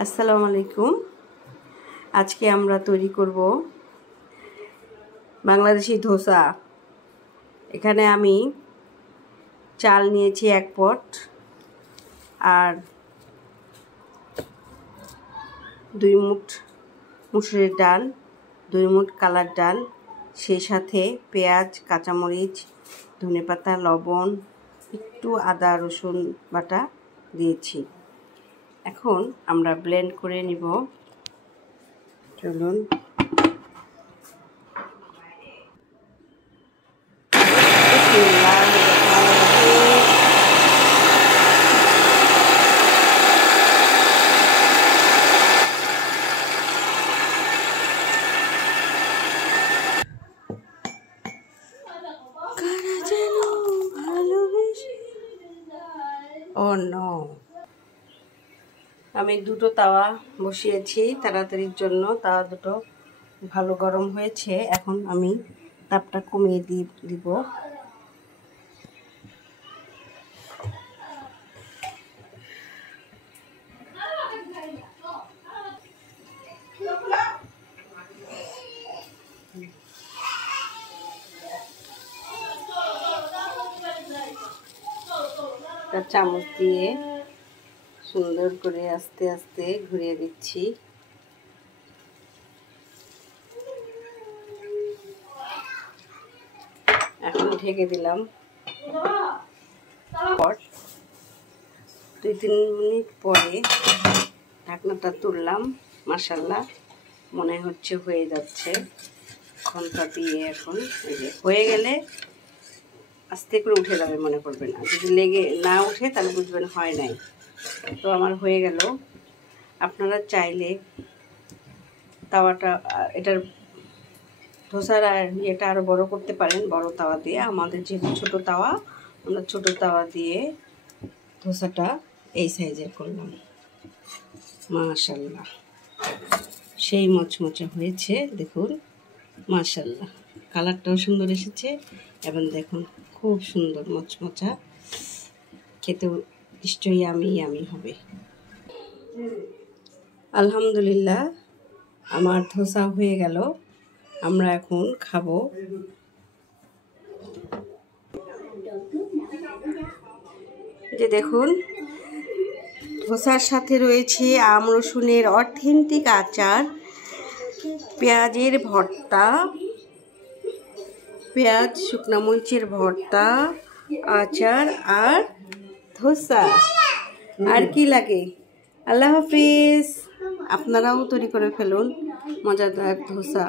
আসসালামু আলাইকুম। আজকে আমরা তৈরি করব বাংলাদেশি ধোসা। এখানে আমি চাল নিয়েছি 1 পট আর 2 মুঠ মুসুরির ডাল, 2 মুঠ কালার ডাল, সেই সাথে পেঁয়াজ, কাঁচামরিচ, ধনেপাতা, লবণ, একটু আদা রসুন বাটা দিয়েছি। এখন আমরা ব্লেন্ড করে নিব। চলুন। আমি 2টো তাওয়া বসিয়েছি তাড়াতাড়ির জন্য। তাওয়া দুটো ভালো গরম হয়েছে। এখন আমি তাপটা কমিয়ে দিব। চামচ দিয়ে সুন্দর করে আস্তে আস্তে ঘুরিয়ে দিচ্ছি। এখন ঢেকে দিলাম। 2-3 মিনিট পরে ঢাকনাটা তুললাম। মাশাআল্লাহ, মনে হচ্ছে হয়ে যাচ্ছে। ঘন্টা দিয়ে এখন হয়ে গেলে আস্তে করে উঠে যাবে, মনে করবেন না। যদি লেগে না উঠে তাহলে বুঝবেন হয় নাই। তো আমার হয়ে গেল। আপনারা চাইলে তাওয়াটা এটার ধোসার ইয়েটা আরও বড় করতে পারেন, বড় তাওয়া দিয়ে। আমাদের যেহেতু ছোটো তাওয়া, আমরা ছোটো তাওয়া দিয়ে ধোসাটা এই সাইজের করলাম। মাশাআল্লাহ, সেই মচমচে হয়েছে। দেখুন, মাশাআল্লাহ, কালারটাও সুন্দর এসেছে এবং দেখুন খুব সুন্দর মচমচা। খেতেও নিশ্চয়ই আমি হবে। আলহামদুলিল্লাহ, আমার ধোসা হয়ে গেল। আমরা এখন খাবো। যে দেখুন, ধোসার সাথে রয়েছে আম রসুনের অথেন্টিক আচার, পেঁয়াজের ভর্তা, পেঁয়াজ শুকনো মরিচের ভর্তা, আচার আর ধোসা। আর কি লাগে? আল্লাহ হাফিজ। আপনারাও তৈরি করে ফেলুন মজাদার ধোসা।